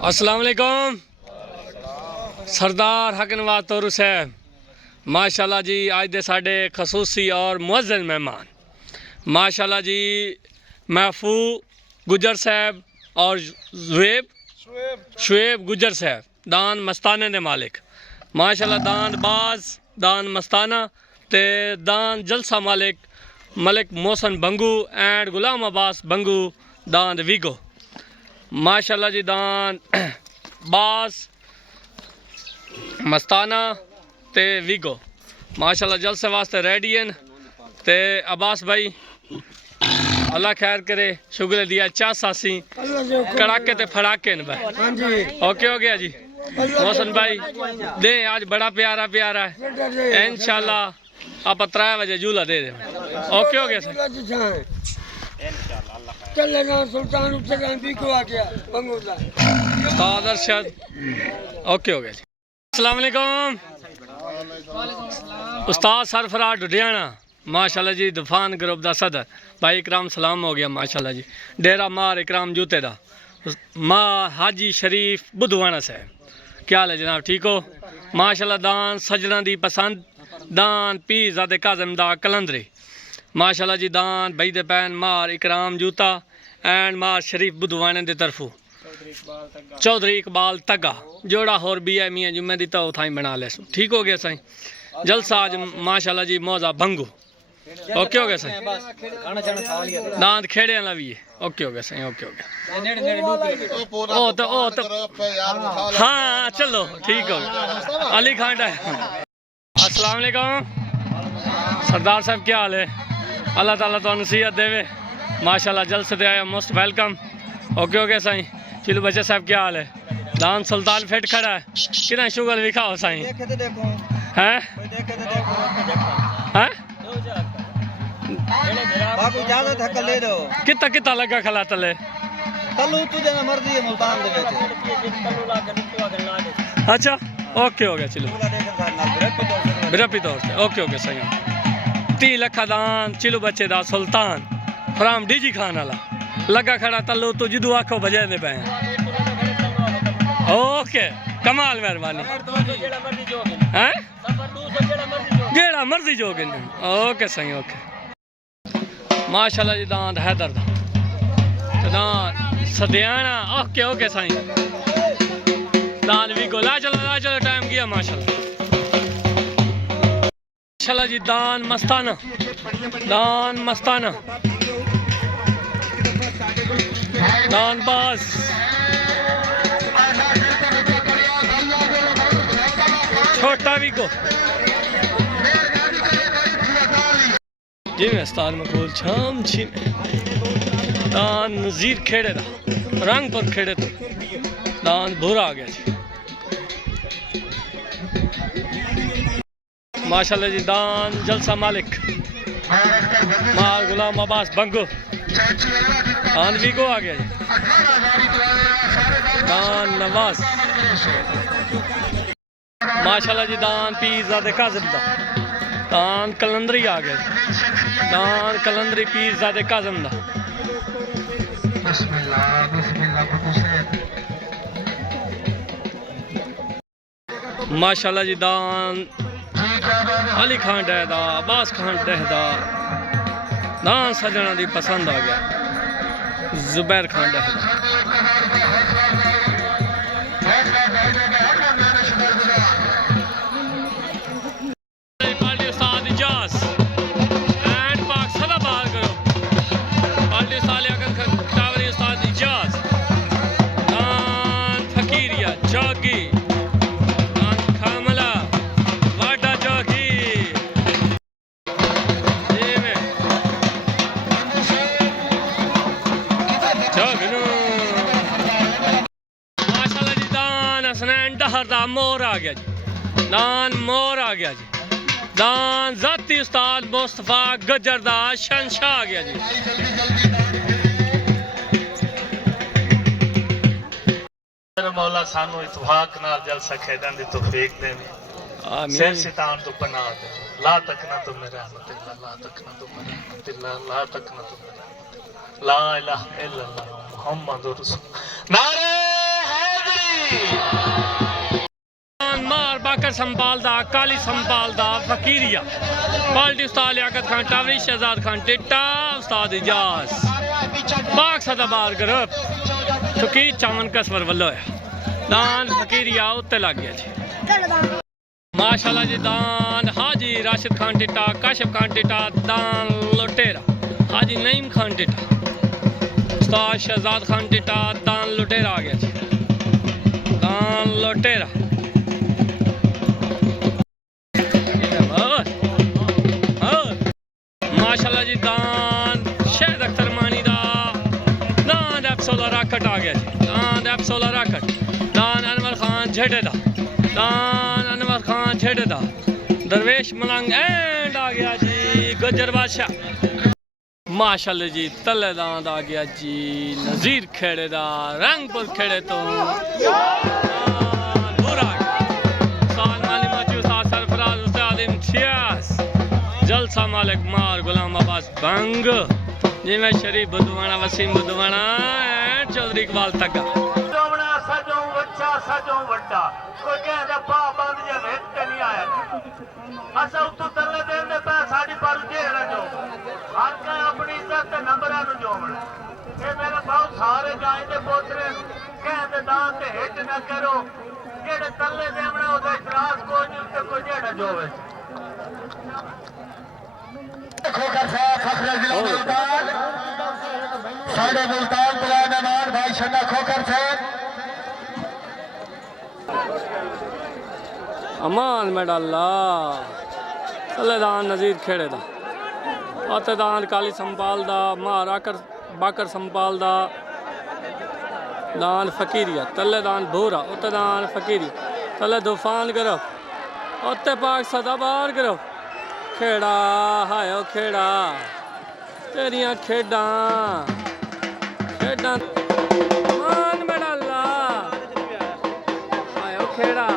अस्सलाम वालेकुम। सरदार हक नवाज तोरू साहब माशाल्लाह जी आज दे साढ़े खसूसी और मुअज़्ज़ज़ मेहमान माशाल्लाह जी महफूज गुजर साहब और शुएब गुजर साहब दान मस्ताने दे मालिक माशाल्लाह दान बाज दान मस्ताना ते दान जलसा मालिक मलिक मोहसन बंगू एंड गुलाम अब्बास बंगू दान वीगो माशाल्लाह जी दान बास मस्ताना ते वीगो माशाल्लाह जलसे वास्ते रेडी हैं ते अब्बास भाई अल्लाह खैर करे शुगर दिया चासासी कड़ाके ते फड़ाके न भाई ओके हो गया जी मोहसन भाई दे आज बड़ा प्यारा प्यारा है इंशाल्लाह आप 3 बजे झूला दे दे ओके हो गया सर सुल्तान आ गया उस्ताद अरशद ओके हो गया जी अस्सलाम वालेकुम उस्ताद सरफराज डुडियाना माशाल्लाह जी तूफान ग्रुप दा सदर भाई इकराम सलाम हो गया माशाल्लाह जी डेरा मार इकराम जूते दा माँ हाजी शरीफ बुधवाना साहब क्या हाल है जनाब ठीक हो माशाल्लाह दान सजना दी पसंद दान पीर ज़ादे काज़म दा कलंदरी माशाल्लाह जी दान भाई दे पैन मार इकराम जूता एंड मार शरीफ बुधवाने दे तरफों चौधरी इकबाल तगा जोड़ा होर भी है मियाँ जुम्मे दी तो थाई बना ले ठीक हो गया साईं जलसा आज माशाल्लाह जी मौजा भंगू ओके हो गया साईं दांत खेड़े वाला भी है ओके हो गया साईं ओके हो गया ओ तो हाँ चलो ठीक हो गया अली खांडा है अस्सलाम वालेकुम सरदार साहब क्या हाल है अल्लाह ताला तो नसीहत देवे माशाल्लाह जलसे दे आया मोस्ट वेलकम ओके हो गया साईं चिलू बच्चे साहब क्या हाल है दान सुल्तान फिट खड़ा है कितना शुगर दिखाओ साईं हैं कितना कितना लगा खला तले अच्छा ओके हो गया चलो बिरपी तौर से ओके हो गया सही 30 लाख दान चिलू बच्चे दा सुल्तान फ्राम डीजी खान वाला लगा खड़ा तलो तो जिदू आखो बजे दे पे ओके कमाल मेहरबानी हैं जेड़ा मर्जी जोगे ओके सही ओके माशाल्लाह जी दांत हैदर दा दांत सदियाना ओके ओके सही दांत भी गोला चलो टाइम गया माशाल्लाह माशाल्लाह जी दान मस्ताना दान बास छोटा भी को जी में स्टार मकबूल छाम छी दान नजीर खेड़े दा रंग पर खेड़े तो दान भूरा आ गया जी माशाल्लाह जी दान जलसा मालिक मार गुलाम अब्बास बंगो दान वीगो आ गया जी दान नवाज माशाल्लाह जी दान पीर दे काज़म दा दान कलंदरी आ गया दान कलंदरी पीर दे काज़म दा माशाल्लाह जी दान अली खान डहदा अब्बास खान डहदा दान सजना दी पसंद आ गया जुबैर खान डहदा मोर आ गया जी दान मोर आ गया जी दान जाती उस्ताद मुस्तफा गजरदा शहंशाह आ गया जी मौला सानू इत्तफाक नाल जलसा खेडन दी तौफीक देवे सिर सितान तो पना दे ला तकना तो मेरे रहमत ला तकना तो मेरे रहमत ला तकना तो मेरे ला इलाहा इल्लल्लाह मुहम्मदुर रसूल नारे हैदर बाकर संपाल दा काली संपाल दा फकीरिया पाल्टी उस्ताद लियाकत खान टावरी शहजाद खान टिट्टा उस्ताद इजाज पाक सदाबार ग्रुप फकीर चामन कसवर वल्लो दान फकीरिया उत्ते लग गया जी माशाल्लाह जी दान हाजी राशिद खान टिट्टा काशिफ खान टिट्टा दान लुटेरा हाजी नईम खान टिट्टा उस्ताद शहजाद खान टिट्टा दान लुटेरा आ गया जी दान लुटेरा माशाल्लाह जी दान शहद अख्तर मानी दा दान एप्सोला राकट आ गया जी दान एप्सोला राकट दान अनवर खान झेडे दा दान अनवर खान झेडे दा दरवेश मलंग एंड आ गया जी गुजर बादशाह माशाल्लाह जी तले दांद आ गया जी नजीर खेड़े दा रंगपुर खेड़े तो बुरा साल माली मचू सा सरफराज उस्ताद इम्तियाज जलसा मालिक मार गुलाम अब्बास बंग जिमें शरीफ बुधवाना वसीम बुधवाना चौधरी इकबाल तक सजो बच्चा सजो वड्डा कोई कहता पा बंद जा वेट ते नहीं आया असा उतो तले देने पे साडी पर जेड़ा जो हर का अपनी इज्जत ते नंबरां नु जोवण ये मेरे बहुत सारे गाय दे पोतरे कहते दान ते हिट ना करो जेड़े तले देवना ओदा इतराज कोई नहीं ते कोई जेड़ा जोवे खोकर साहब फखरे जिला मुल्तान साडे मुल्तान बुला मेहमान भाई शन्ना खोकर साहब अमान मेडल्ला तलेदान नजीर खेड़े दा अतदान काली संपाल दा महाराकर बाकर संपाल दा दान फकीरिया तलेदान भूरा उतदान फकीरी तले तूफान करो उत्ते पाक सदाबार करो खेड़ा हायो खेड़ा तेरियां खेड़ा खेड़ा अमान मेडल्ला हायो खेड़ा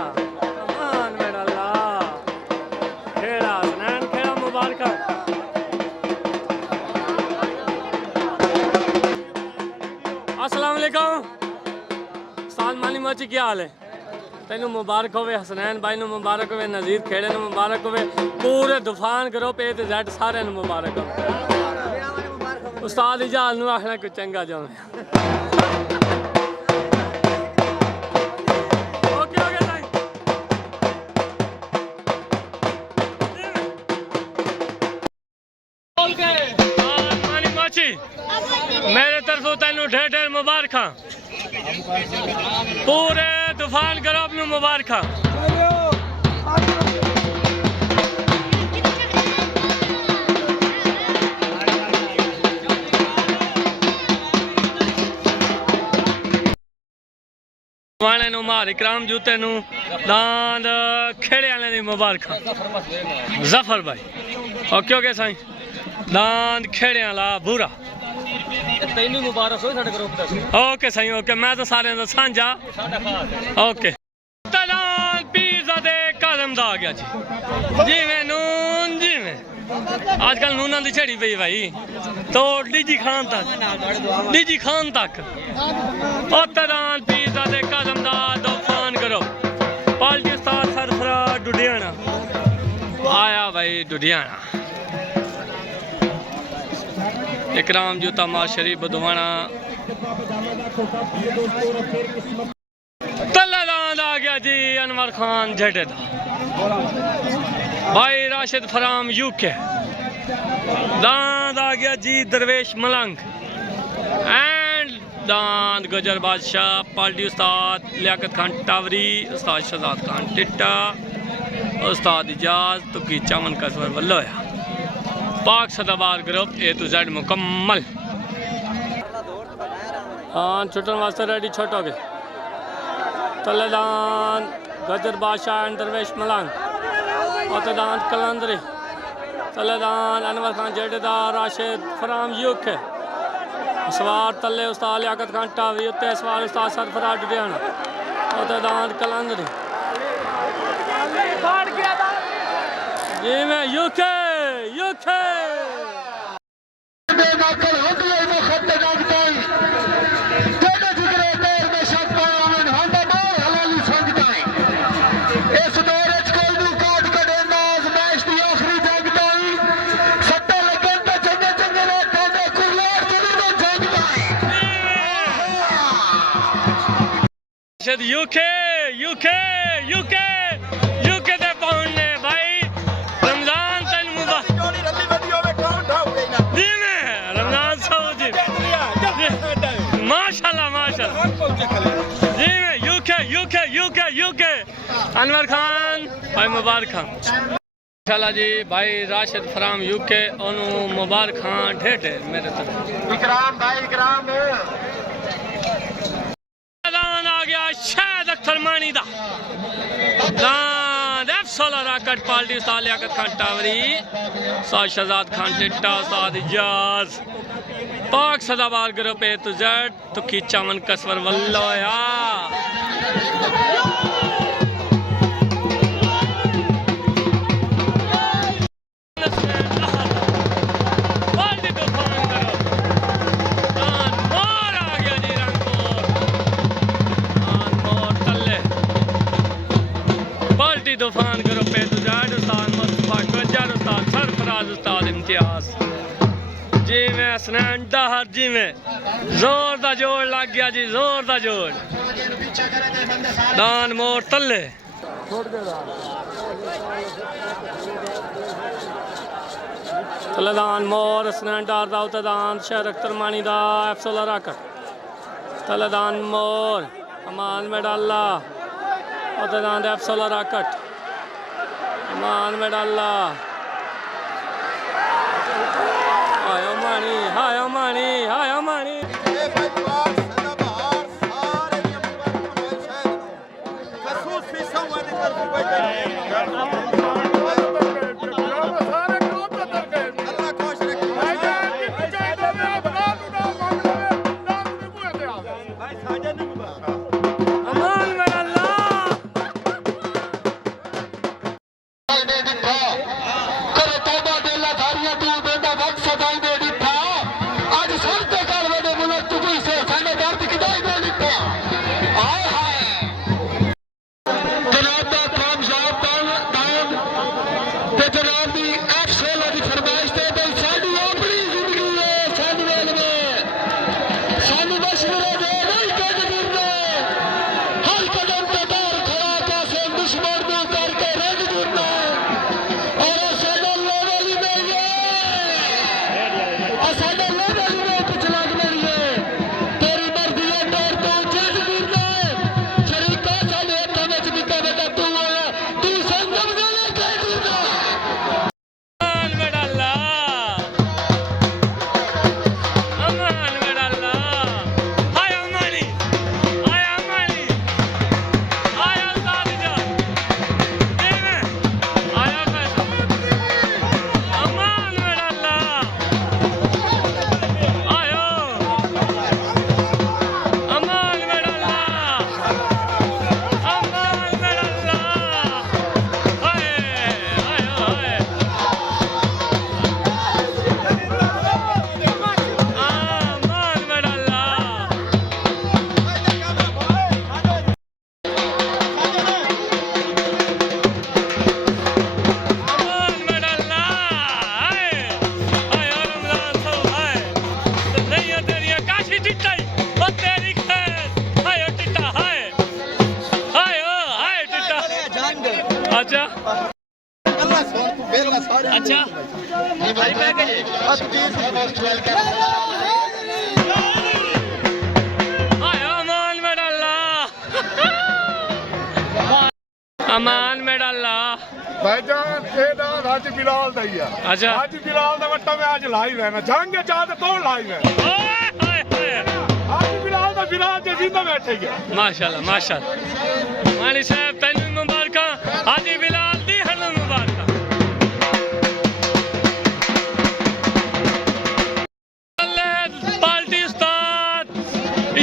माची क्या हाल है तेन मुबारक होवे हसनैन भाई नु मुबारक होवे नजीर खेड़े नु मुबारक होवे पूरे तूफान ग्रुप ए ते जेड सारे नु मुबारक होवे उस्ताद इजाज नु आखना कोई चंगा जावे ओके ओके भाई बोल के मानी माची मेरे तरफों तेनू ढेर ढेर मुबारक पूरे तूफान ग्रुप नु मुबारक वाले नु मार इकराम जूते नु दांद खेड़े वाले दी मुबारक जफर भाई ओके ओके साईं दांद खेड़े वाला बुरा तेनू मुबारक हो साडे ग्रुप दा ओके सही ओके मैं तो सारे दा सांझा ओके तलान पिज़्ज़ा दे कदम दा आ गया जी जिवें नून जिवें आजकल नूना दी छड़ी पई भाई तो डीजी खान तक ओ तलान पिज़्ज़ा दे कदम दा तूफान करो पाल्टी उस्ताद सरफराज डुडियाना आया भाई डुडियाना इकराम जूता मार शरीफ बुधवाना तलादान आ गया जी अनवर खान झेडे दा भाई राशिद फराम यूके दांद आ गया जी दरवेश मलंग एंड दांद गुजर बादशाह पाल्टी उस्ताद लियाकत खान टावरी उस्ताद शहजाद खान टिट्टा उस्ताद इजाज तुकी चामन कसवर वल्लोया पाक सदाबार ग्रुप ए टू जेड मुकम्मल हाँ छुटन वास्ते रेडी छोटोगे तलेदान गजर बादशाह एंड दरवेश मलंग उतदान कलंदरी तलेदान अनवर खान जेडेदार राशिद फराम यूक सवार तले उस्ताद लियाकत खान टावी उत्ते सवार उस्ताद सरफराज डुडियाना उतदान कलंदरी जी मैं यूके यूके बेनकल होती है मुखद्दर नागताई तेरे जिक्र तेर में शब्द आमन हम बार हलाली संगताई इस दौर शायद यूके यूके यूके यूके दे पहुंचने भाई रमजान तन मुबारक जी में रमजान साहब जी माशाल्लाह माशाल्लाह जी में UK UK UK UK Anwar Khan भाई मुबारक खान माशाल्लाह जी भाई राशिद फराम यूके ओनू मुबारक खान ठेठे मेरे तरफ इकराम भाई इकराम मैदान आ गया शायद अख्तर मानी दा दान F16 रॉकेट पार्टी उस्ताद लियाकत खान टावरी उस्ताद शहजाद खान टिट्टा उस्ताद इजाज पाक सदाबार ग्रुप ए टू जेड तुखी चमन कसवर वल्लोया तूफान करो पे तुझाड़ उस्ताद मुस्तफा गजर उस्ताद सरफराज उस्ताद इम्तियाज जी में हसनैन दहर जी में जोर दा जोड़ लग गया जी जोर दा जोड़ दान मोर तल्ले तल्ले दान मोर हसनैन डार दा उते दान शहर अख्तर मानी दा F16 रॉकेट तल्ले दान मोर अमान में डाला उते दान F16 रॉकेट मान में डाला हायो मानी हायो मानी हायो मानी अच्छा अच्छा अमान में डाला अमान में डाला भाईजान ਇਹਦਾ ਅੱਜ ਬਿਲਾਲ ਦਾ ਹੀ ਆ अच्छा ਅੱਜ ਬਿਲਾਲ ਦਾ ਵੱਟਾ ਮੈਂ ਅੱਜ ਲਾਈਵ ਹੈ ਨਾ ਜੰਗ ਚਾਹ ਤੇ ਕੌਣ ਲਾਈਵ ਹੈ ओए होए होए ਅੱਜ ਬਿਲਾਲ ਦਾ ਬਿਲਾਲ ਤੇ ਜਿੰਦਾ ਬੈਠੇ ਗਿਆ माशाल्लाह माशाल्लाह माली साहब तैनू मुबारक हाजी बिलाल दी हनु मुबारक पार्टी उस्ताद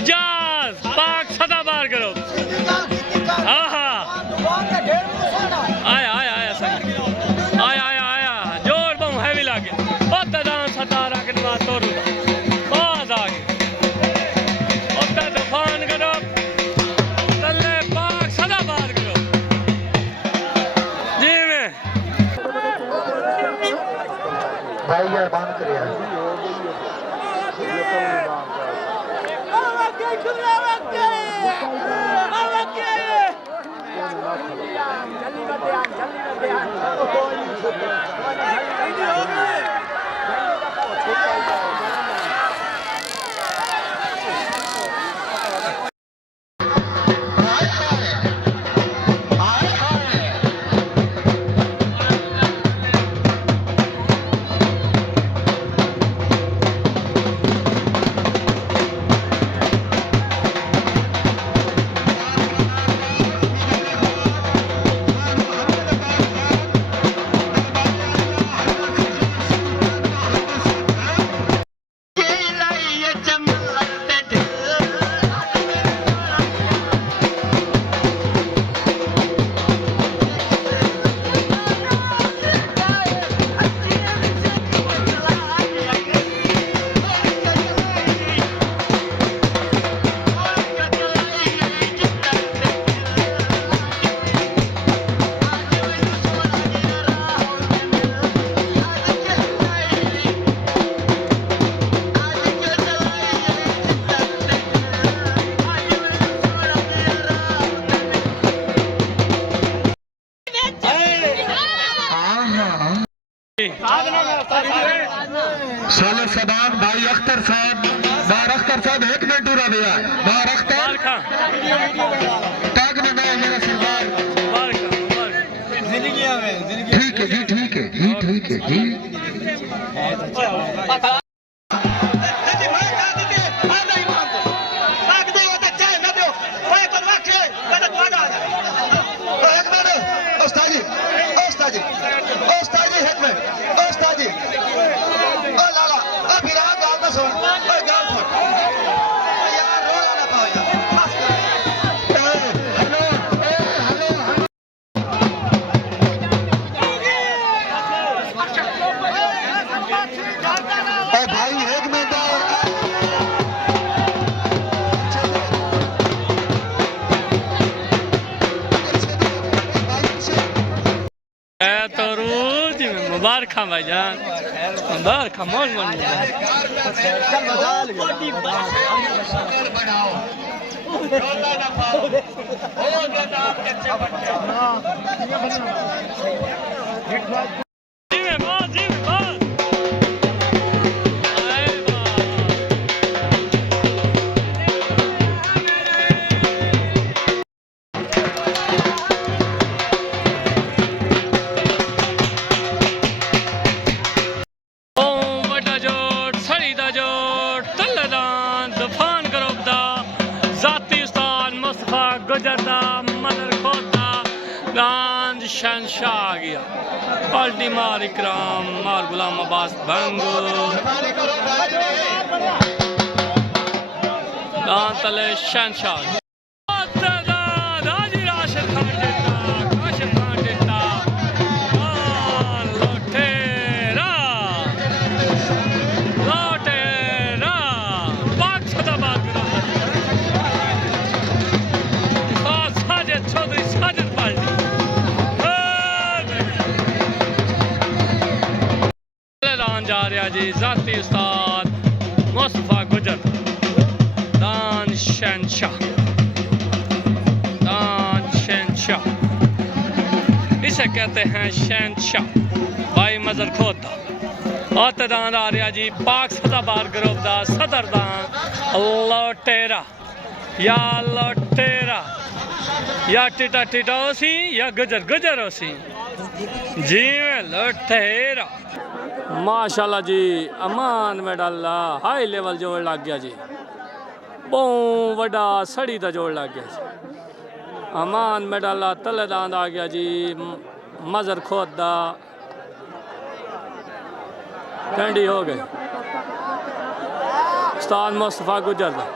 इजाज पाक सदाबार करो आहा आया आया आया आया आया आया जोर बम हैवी लागे ओते दान सतारा के बाद तोरू बाज आ गए ओते तूफान करो तल्ले पाक सदाबार करो जी में भाई यार बंद करिया Vamos, que ताक में मैं मेरा सरदार। ठीक है जी, ठीक है जी, ठीक है जी। मुबारक भाईजान, मुबारक मोल मोल शहनशाह आ गया। पाल्टी मार इकराम मार गुलाम अब्बास भंगो तले शहनशाह जा रहा जी जाती उस्ताद मुस्तफा गुजर दान शहनशाह इसे कहते हैं शहनशाह भाई मजर खोता आते दान आ रहा जी पाक सदाबार ग्रुप दा सदर दान लोटेरा या टिटा टिटा होसी या गुजर गुजर होसी जी में लोटेरा माशाल्लाह जी। अमान मेडाला हाई लेवल जोड़ लग गया जी, बहुत बड़ा सड़ी का जोड़ लग गया जी। अमान मेडाला तलेदान आ गया जी, मजर खोद दा ठंडी हो गई उस्ताद मुस्तफा गुजर दा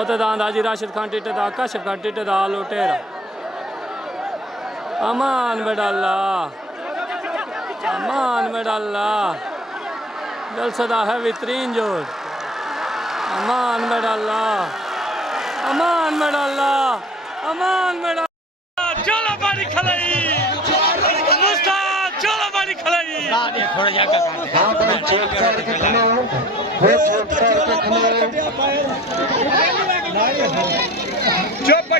उते दान जी राशिद खान टिटे दा काशिफ खान टिटे दा लोटेरा। अमान मेडाला अमान मेडाला जलसदा है वितरीन जोड़। अमान मेडाला चलो बारी खलाई मुस्ताद चलो बारी खलाई चुप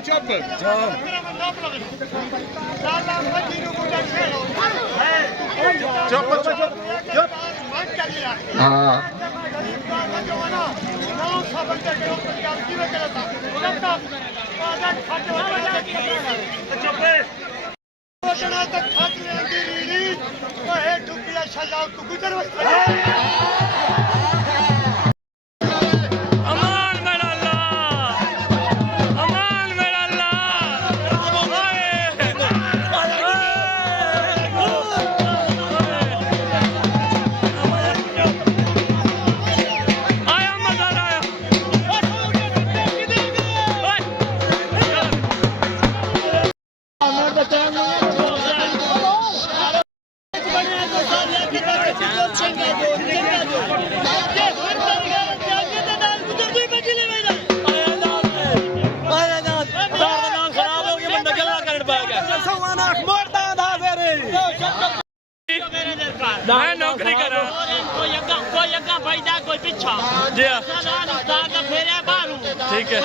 चुप मैं नौकरी कर रहा कोई अग्गा पैदा कोई पिछा जी ठीक है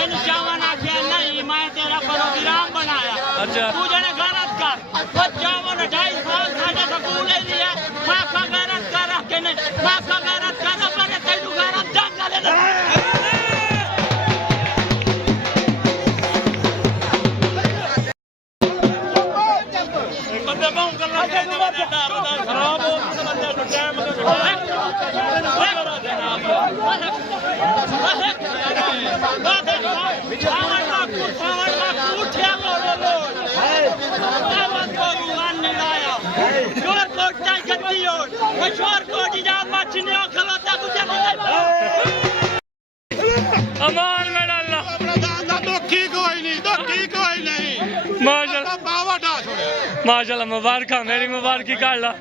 नहीं मैं तेरा प्रोग्राम बनाया अच्छा तू जने गलत कर 55 साल साडे स्कूल ले लिया मैं का गलत कर के नहीं मैं का गलत कर पर तेनु गलत जंग ले गद्दी और मशहूर कोटी जा मछने खलोता गुजर अमान में डालना माशाल्लाह माशाल्लाह मुबारक मेरी मुबारकी काट ला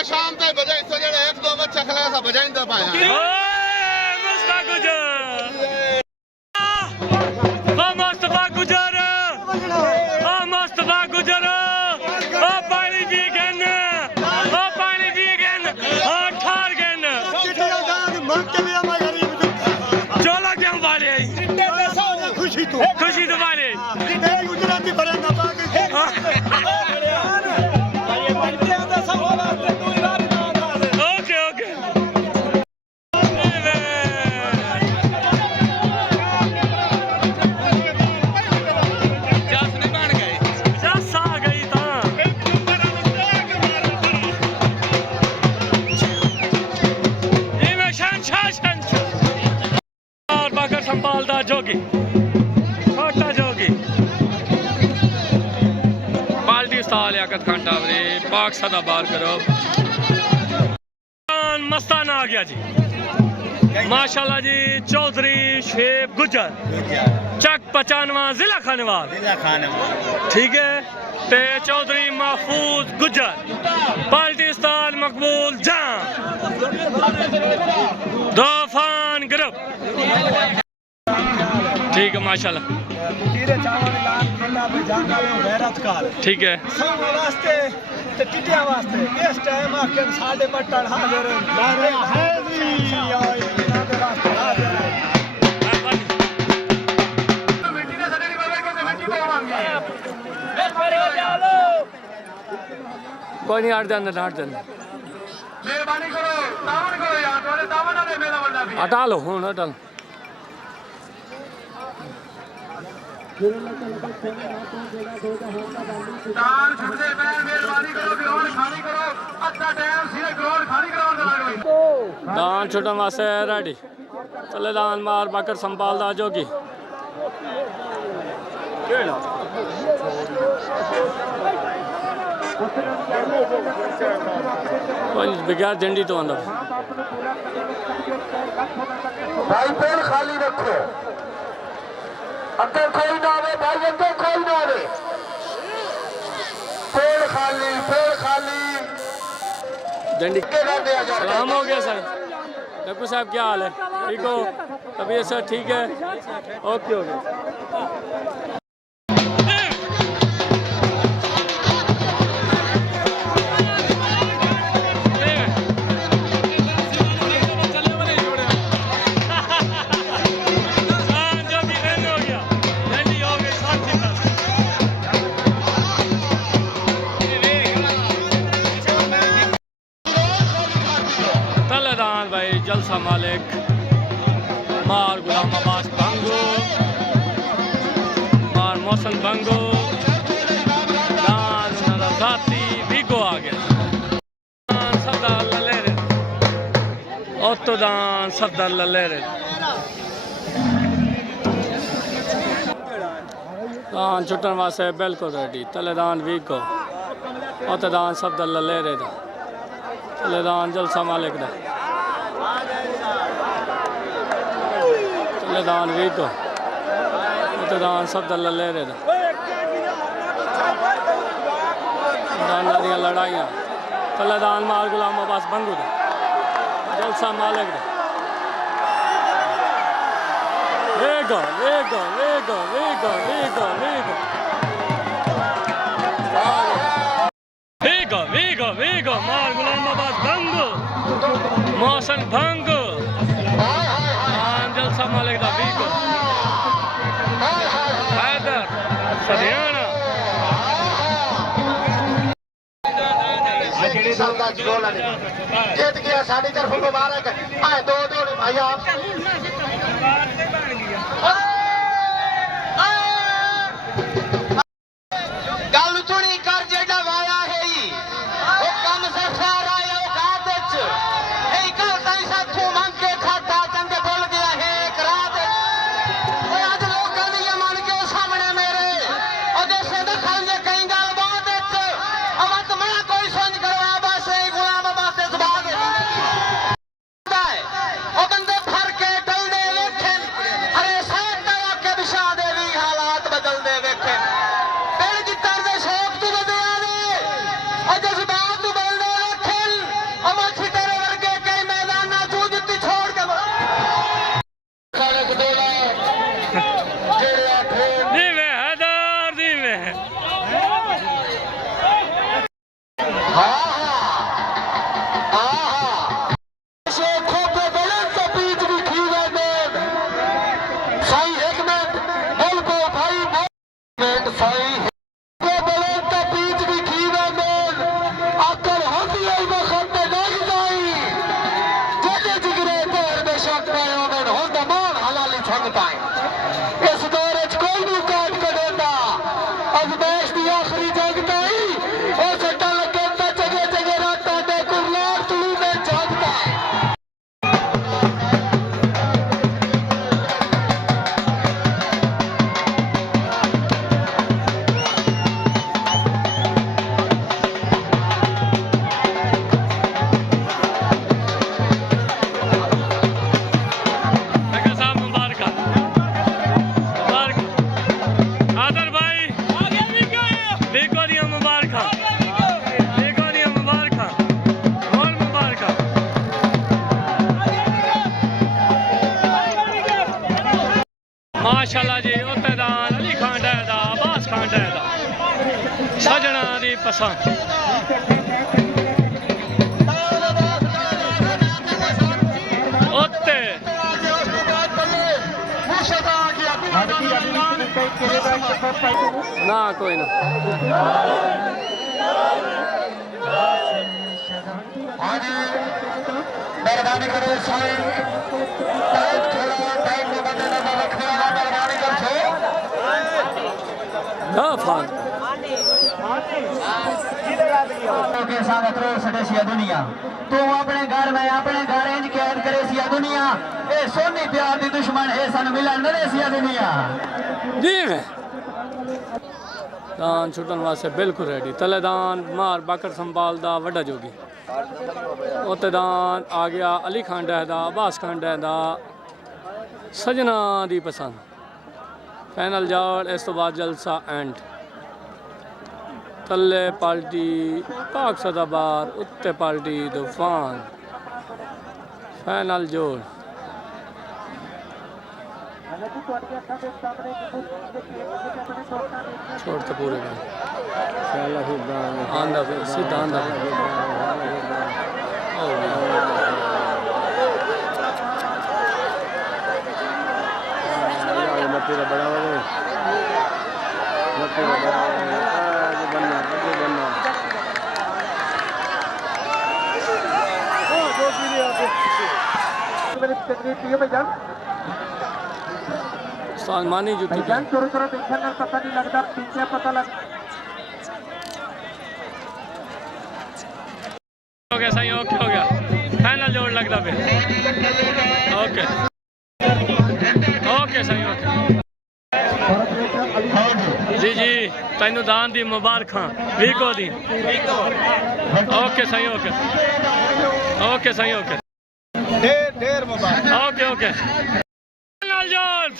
शाम तक बजाई तो जेड़ा एक दो बच्चा खला सा बजाइंदा पाया मुस्तफा गुजर मुस्तफा गुजर ओ पानी पी गन ओ पानी पी गन ओ ठार गन चोला क्यों बारे खुशी तो बारे संभालदा जोगी छोटा जोगी बाल्टी साल याकत खान टावरे पाक सदा बार करो मस्ताना आ गया जी माशाल्लाह जी चौधरी शेब गुजर चक 95 जिला खानेवाल ठीक है ते चौधरी महफूज गुजर बाल्टिस्तान मकबूल जान दोफान ग्रुप ठीक है माशाल्लाह ठीक है इस टाइम आके साढ़े बटन हाजिर कोई नहीं हट जाने हटा लो हूँ हटा लो दान छोटा मासे रेडी चले दान मार बाकर संभाल दा जोगी बगैर झंडी तो अंदर भाई पेड़ खाली रखो अंदर कोई ना आवे भाई अंदर कोई ना आवे पेड़ खाली झंडी सलाम हो गया सर डक्कू साहब क्या हाल है ठीक हो तबीयत सर ठीक है ओके हो गया भाई जलसा मालिक मार गुलाम अब्बास बंगो मार मौसम बंगो दान नरजाती वीगो आ गया दान सरदार ललेरे ओतो दान सरदार ललेरे दान छुट्टन वास्ते बिल्कुल रेडी तलेदान वीगो ओतो दान सरदार ललेरे दा तलेदान जलसा मालिक दा दान वीको दान सब दल ले रहे दान दियां लड़ाइयाँ चले दान मार गुलाम अब्बास बंगू दा जलसा मालिक दा वेगो वेगो वेगो वेगो वेगो वेगो वेगो वेगो वेगो मार गुलाम अब्बास बंगू मौसम भंगू जलसा मालिक दा वीको हैदर सदियाना 5 गोल जीत गया साड़ी तरफ मुबारक आए 2-2 भाई आप गल सुनी कर जेड़ा वाया है वो कम से सारा औकात विच ए कल ताई साथों मंग के खाता चंगे भुल गया है एक रात ओए अज लोकां दी मन के सामने मेरे ओदे से दखल जे कई गल बात विच अवत मैं कोई समझ करवा बस ए गुलाम बाते जवाब ओ बंदे फर के डल दे वेखन अरे साथ तरह के दिशा दे भी हालात बदल दे वेखन दिल की तरह शौक तू बदया दे और जज्बात तू बदल दे वेखन हम अच्छी तरह वर्गे कई मैदान ना जूझती छोड़ के सड़क दोला जेड़े आठे जी में हैदर जी में हाँ शेखों पे बलन से बीच भी खीवे देव साई एक मिनट बोल भाई मिनट साई पे बलन से बीच भी खीवे देव अकल होती है वक्त नहीं जाई जेजे जिगरे तेर बेशक पायो में होंदा मान हलाली छंगता है इस दौर च कोई नहीं काट के देता अजमेश दी आखिरी जंग ताई उस डल के जगह जगह राता दे कुरलार तुलू में जागता है लगा साहब मुबारक मुबारक आदर भाई आगे भी गए देखो दिया मुबारक देखो दिया मुबारक और मुबारक माशाल्लाह जी उत्तेदान अली खान डैदा अब्बास खान डैदा सजना दी पसंद उत्ते ना कोई ना मेहरबानी करो साईं टाइट खेलो टाइट में बदले ना रखने वाला मेहरबानी कर छो ना फान के साथ रो सटे सिया दुनिया तू अपने घर में अपने घर इंज कैद करे सिया दुनिया ए सोनी प्यार दी दुश्मन ए सन मिलन न दे सिया दुनिया जी में दान छुटन वास्ते बिल्कुल रेडी तलेदान मार बाकर संभाल दा वड्डा जोगी उत्तेदान आ गया अली खान डैदा अब्बास खान डैदा सजना दी पसंद फाइनल जाड़ इस तो बाद जलसा एंड तले पार्टी पाक सदाबार उत्ते पार्टी तूफान फाइनल जोड़ छोड़ तो पूरे का आंदा फिर सीधा आंदा सालमानी जुटी पे शुरू करो देखने में पता नहीं लगता पीछे पता लग हो गया सही ओके हो गया फाइनल जोड़ लगता फिर ओके ओके सही ओके जी जी तैनू दान दी मुबारक वीको दी ओके सही ओके ओके सही ओके ढेर मुबारक ओके ओके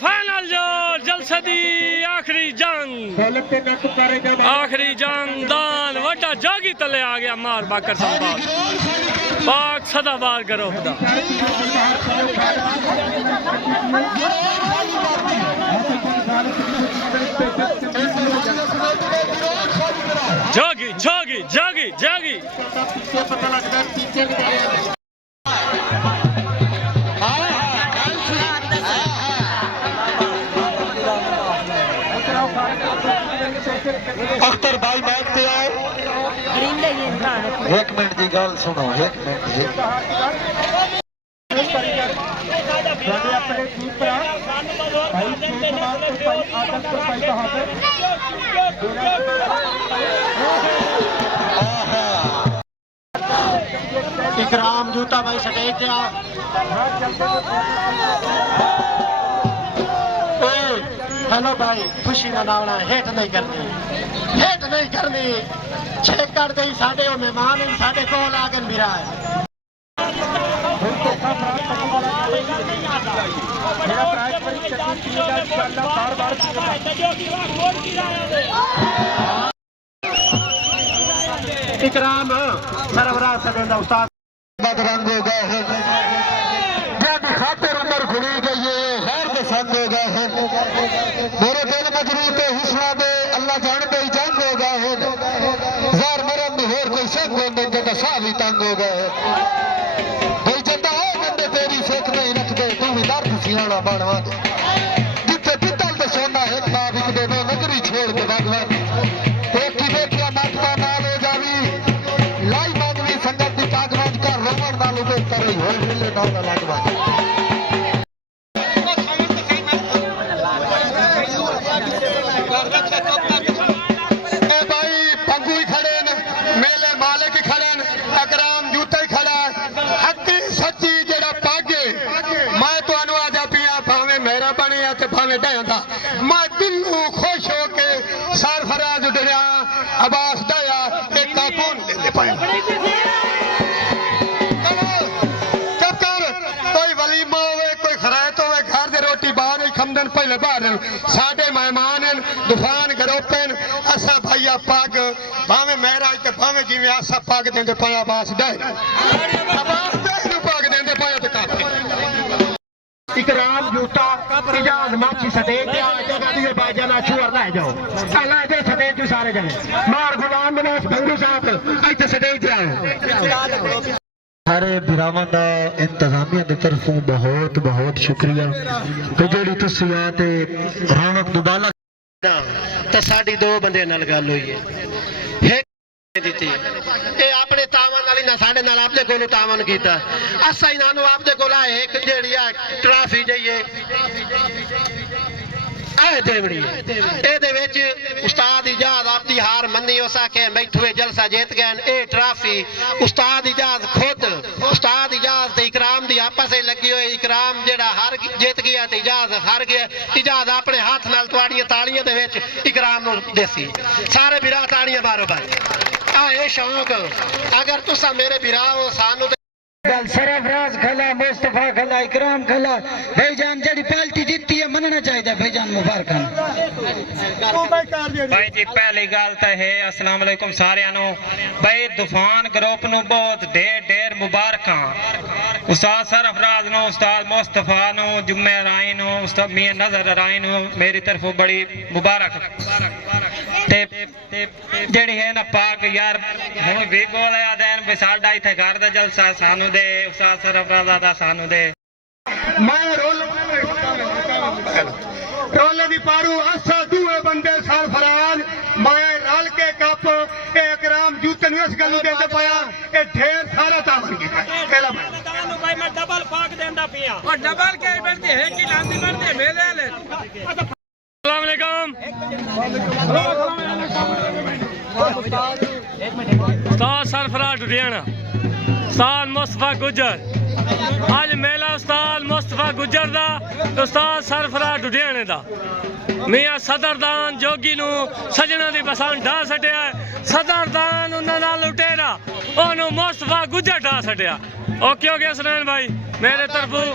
फाइनल जोड़ जलसे दी आखिरी जंग दान वड्डा जागी तले आ गया मार बाकर संभाल पाक सदाबार करो खुदा जागी जागी जागी जागी अख्तर भाई बैठ पे आओ एक मिनट की गल सुनो, एक मिनट। इकराम जूता भाई स्टेज पे आ। हेलो भाई, खुशी मनाना, हेट नहीं करनी, हेट नहीं करनी। चेक कर दे साढ़े मेहमान साढ़े को आकर मिला है। इकराम सरवराज सदन उस्ताद बदरंग हो गए हैं, जब खातिर उम्र खुली गई है, हर पसंद हो गए हैं। मेरे दिल मजरूत हुस्ना दे अल्लाह जान दे जंग हो गए हैं। जार मरम में होर कोई संग हो नहीं जदा सावी तंग हो गए हैं। कोई जदा हो बंदे तेरी सेक नहीं रखते, तू भी दर्द सियाना बनवा दे। जिथे पितल ते सोना है ना बिकदे ने नगरी छोड़ के भगवान एक की देखिया नाटका नाल हो जावी। लाई मांगवी संगत दी कागवाज का रोमन नाल उबे करे होल मिले ना लगवा। ए भाई पंगू ही खड़े न, मेले मालिक ही खड़े न, अकराम जूते ही खड़ा हक्की सच्ची जेड़ा पागे। मैं तो अनुवादा पिया भावे मेरा बने ते भावे दया। मैं दिलों खुश हो के सरफराज उड़िया अब्बास दया एक कापून लेते पाया। कोई वलीमा होवे, कोई खरायत होवे, घर दे रोटी बाहर ही खमदन पहले बाहर साढ़े मेहमान तूफान गरोपन असा भैया पग भावे मेरा ते भावे जिवें आसा पग देंदे पाया। अब्बास दे पग देंदे पाया ते काफी। इकराम जूता इजाज माची सटेज पे आ जगह दिए बाजा ना छुअर ले जाओ चला दे सटेज पे सारे जने मार गुलाम बनोस भंगू साहब इथे सटेज पे आओ। सारे बिरावां दा इंतजामिया दी तरफों बहुत बहुत शुक्रिया कि जेड़ी तुसी आ ते रौनक दुबाला ते साडी दो बंदे नाल गल होई है। दी अपने तावन वाली ना साढ़े नाल आपदे कोलों तावन कीता। असा ही नानू आपदे कोल आए एक जेड़ी आ ट्राफी जाइए आए देवड़ी ए विच उस्ताद इजाज आपदी हार मन्नी उस आखे बैठुए जलसा जीत गए। ए ट्राफी उस्ताद इजाज खुद उस्ताद इजाज ते इकराम दी आपस में लगी हुई। इकराम जेड़ा हार जीत गया ते इजाज हार गया। इजाज अपने हाथ नाल तुहाड़ियां ताड़ियां दे विच इकराम नूं देसी सारे बिरा ताड़ियां बारो बार ए शौक। अगर तुसा मेरे बिरा हो सानू सरफराज खला मुस्तफा खला इकराम खला भाईजान जड़ी पार्टी जीती है मनना चाहिए भाईजान मुबारक भाई जी। पहली गल तो है अस्सलाम वालेकुम सारियां नु भाई तूफान ग्रुप नु बहुत ढेर ढेर मुबारक। उस्ताद सरफराज नु उस्ताद मुस्तफा नु जुम्मे राय नु उस्ताद मियां नजर राय नु मेरी तरफों बड़ी मुबारक। जेड़ी है ना पाक यार हुण भी गोल आ देन भी साडा इथे घर दा जलसा सानू दे उस्ताद सरफराज दा सानू दे। मैं रोले दी पारू असा दूए बंदे सरफराज मैं रल के कप इकराम जूते नु इस गल देंदे पाया। ए ढेर सारा तावन कीता पहला भाई मैं डबल पाक देंदा पिया और डबल के बनते है कि लांदी बनते मेले ले। अस्सलाम वालेकुम। उस्ताद सरफराज लुधियाना उस्ताद मुस्तफा गुजर आज मेला उस्ताद मुस्तफा गुजर दा उस्ताद सरफराज लुधियाने दा मियां सदरदान जोगी नू सजना दी बसान ढा छड्या। सदरदान उन्हां नाल लुटेरा ओनू मुस्तफा गुजर ढा छड्या। ओके हो गया सुनैन भाई मेरे तरफों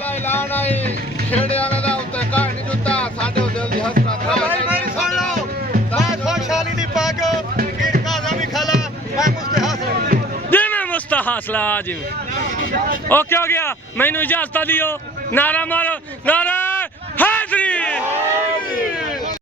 छेड़िया दा उत्ते कहानी जुत्ता साडे दिल दी हसना भाई मेरी सुन लो मैं खुशहाली दी पग गिर काजा भी खला मैं मुस्तहासला जी ओके हो गया। मैनू इजाजत दियो नारा मारो नारा हैदरी।